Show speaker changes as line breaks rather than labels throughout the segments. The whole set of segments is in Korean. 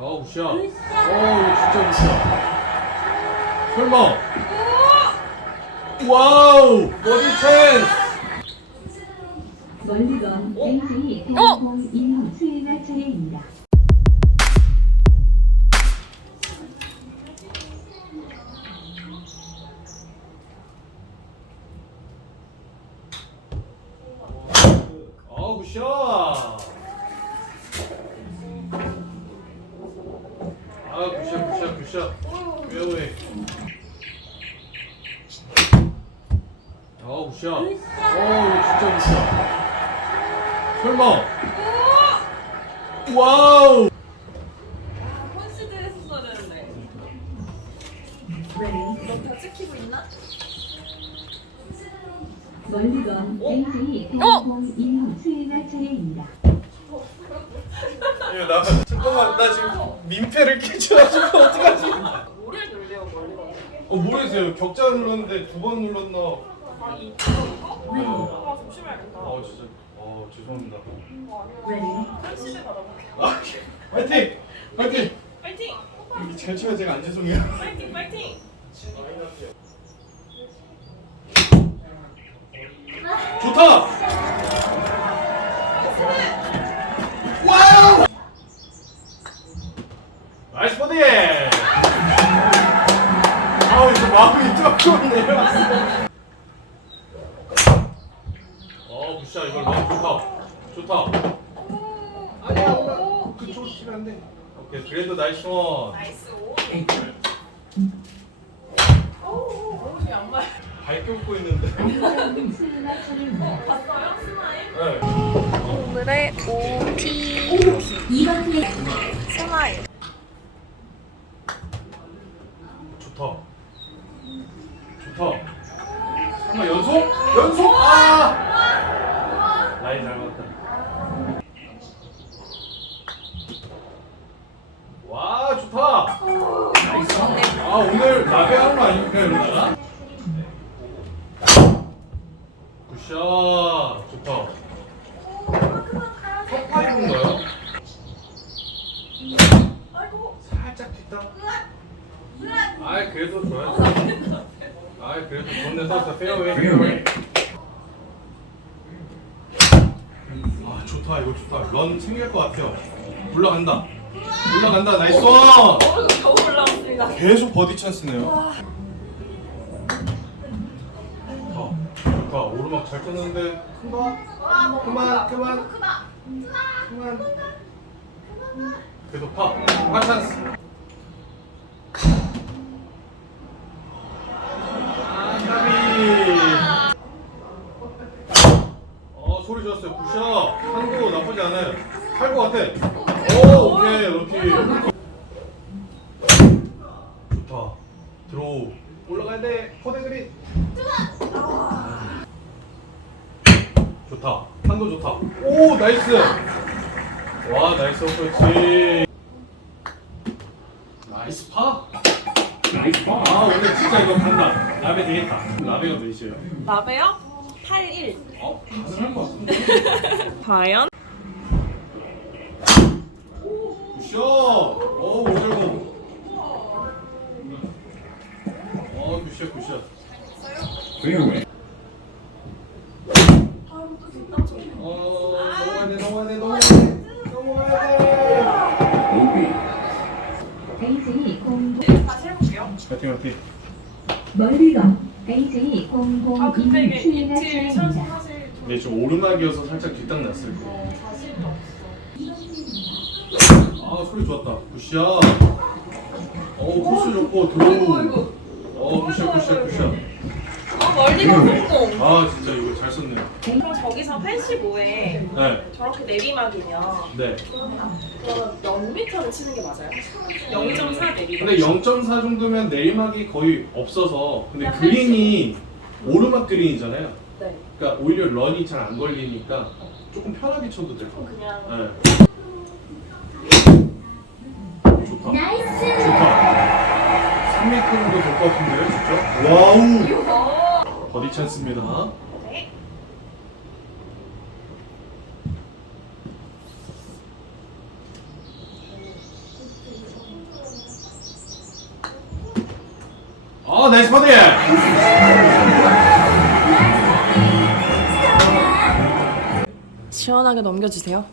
아 굿샷. 오 진짜 굿샷. 설마. 와우 버디 찬스.
멀리건 땡땡이
어?
공공 이후 수행할 차례입니다.
아 굿샷 굿샷 굿샷. 웨어웨이. 아 굿샷. 오 진짜 굿샷. 설마. 와우.
콘시드 했었어야 되는데. 너다 찍히고 있나?
멀리건 땡땡이
어?
공공 이후 수행할 차례입니다.
야, 나 잠깐만 민폐를 끼쳐가지고 어떡하지?
뭐를 눌려 멀리가?
어 모르겠어요. 격자 눌렀는데 두 번 눌렀나?
아 이 이거?
네.
아 조심해야겠다.
아 진짜. 어 죄송합니다.
레디
콘시드 받아볼게요.
아, 파이팅! 파이팅!
파이팅!
이렇게 잘 치면 제가 안 죄송해요.
파이팅! 파이팅!
좋다! 조금 내려왔어. 어 굿샷 이걸 너무 좋다. 좋다. 아니야. 그쪽으로 돼. 오케이 그래도 나이스 원.
나이스 오. 오, 양말.
밝게 웃고 있는데.
봤어요? 스마일?
네.
오늘의 OT 스마일.
좋다. 좋다. 설마 연속? 연속? 아! 라인 잘 맞다. 와 좋다. 아 오늘 라베 하는 거 아닙니까 이러다가? 굿샷 좋다. top5인가요?
아이고.
살짝 뒷땅. 아이 그래도 좋아요. 아이 그래도 페어웨이. 페어웨이. 아 좋다 이거 좋다. 런 생길 것 같아요. 올라간다. 올라간다 나이스 원.
어, 겨우 올라왔습니다.
계속 버디 찬스네요. 좋다. 좋다. 오르막 잘 떴는데 큰가? 그만 그만 그만. 그래도 파. 파 찬스. 소리 좋았어요. 굿샷. 한도 나쁘지 않아요. 할 것 같아. 오, 오케이, 럭키. 좋다. 들어오. 올라가야 돼. 포대 그린. 좋다. 한도 좋다. 오, 나이스. 와, 나이스 어프로치. 나이스 파. 나이스 파. 아, 오늘 진짜 이거 간다. 라베 되겠다. 라베가 몇이에요?
나베요? 81.
어, 가능할 것 같은데.
과연?
굿샷! 오, 오절공. 어, 굿샷, 굿샷. 어, 넘어가야 돼, 넘어가야 돼, 넘어가야 돼. 넘어가야 돼.
땡땡이 공공
다시 해볼게요.
파이팅, 파이팅.
멀리건 땡땡이 공공
아 근데 이게 이틀. 찬스하실
네, 좀 오르막이어서 살짝 뒷땅 났을 거예요.
어, 자신이 없어.
아, 소리 좋았다. 굿샷. 어, 코스 좋고.
아이고.
어, 굿샷, 굿샷, 굿샷.
아 멀리가 성공.
아, 진짜 이거 잘 썼네요.
그럼 저기서 85에
네,
저렇게 내리막이면
네.
몇 미터를 치는 게 맞아요? 0.4 내리막.
근데 0.4 정도면 내리막이 거의 없어서 근데 그린이 오르막 그린이잖아요.
네.
그러니까 오히려 런이 잘 안 걸리니까 조금 편하게 쳐도 될 것
그럼
같아요.
그냥
네. 좋다. 좋다. 3m 정도 될 것 같은데요, 진짜? 와우. 버디 찬스입니다.
네.
어, 나이스 버디!
시원하게 넘겨주세요.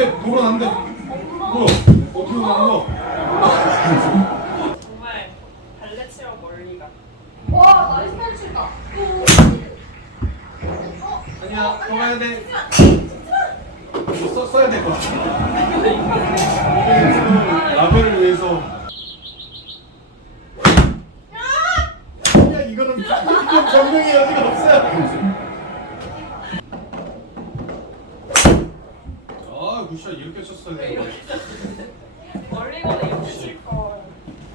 안돼 노란 안돼 뭐야 어떻게 가는 거?
정말 달래치러 멀리가.
아니야 더 가야 돼. 써, 써야 될 것 같아 라벨을 위해서 야 이거는 이건 변명의 여지가 없어요 아 굿샷 이렇게 쳤어야 돼
멀리 거는 이렇게 칠 걸.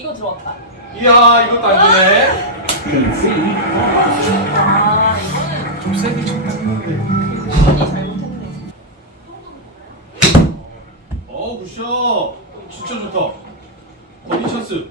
이거 들어왔다.
이야 이것도 안 되네.
아 이거는
좀 세게 쳤다. 했는데
본이 잘못했네.
어 굿샷. 진짜 좋다. 버디 찬스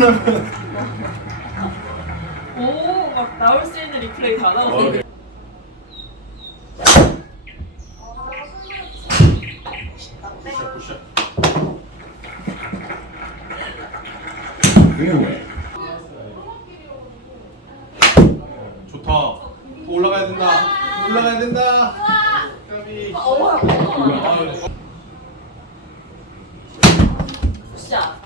하면
오, 막 나올 수 있는 리플레이 다 나오네.
굿샷 굿샷 좋다. 또 올라가야 된다. 올라가야 된다. 까비. 아,
굿샷.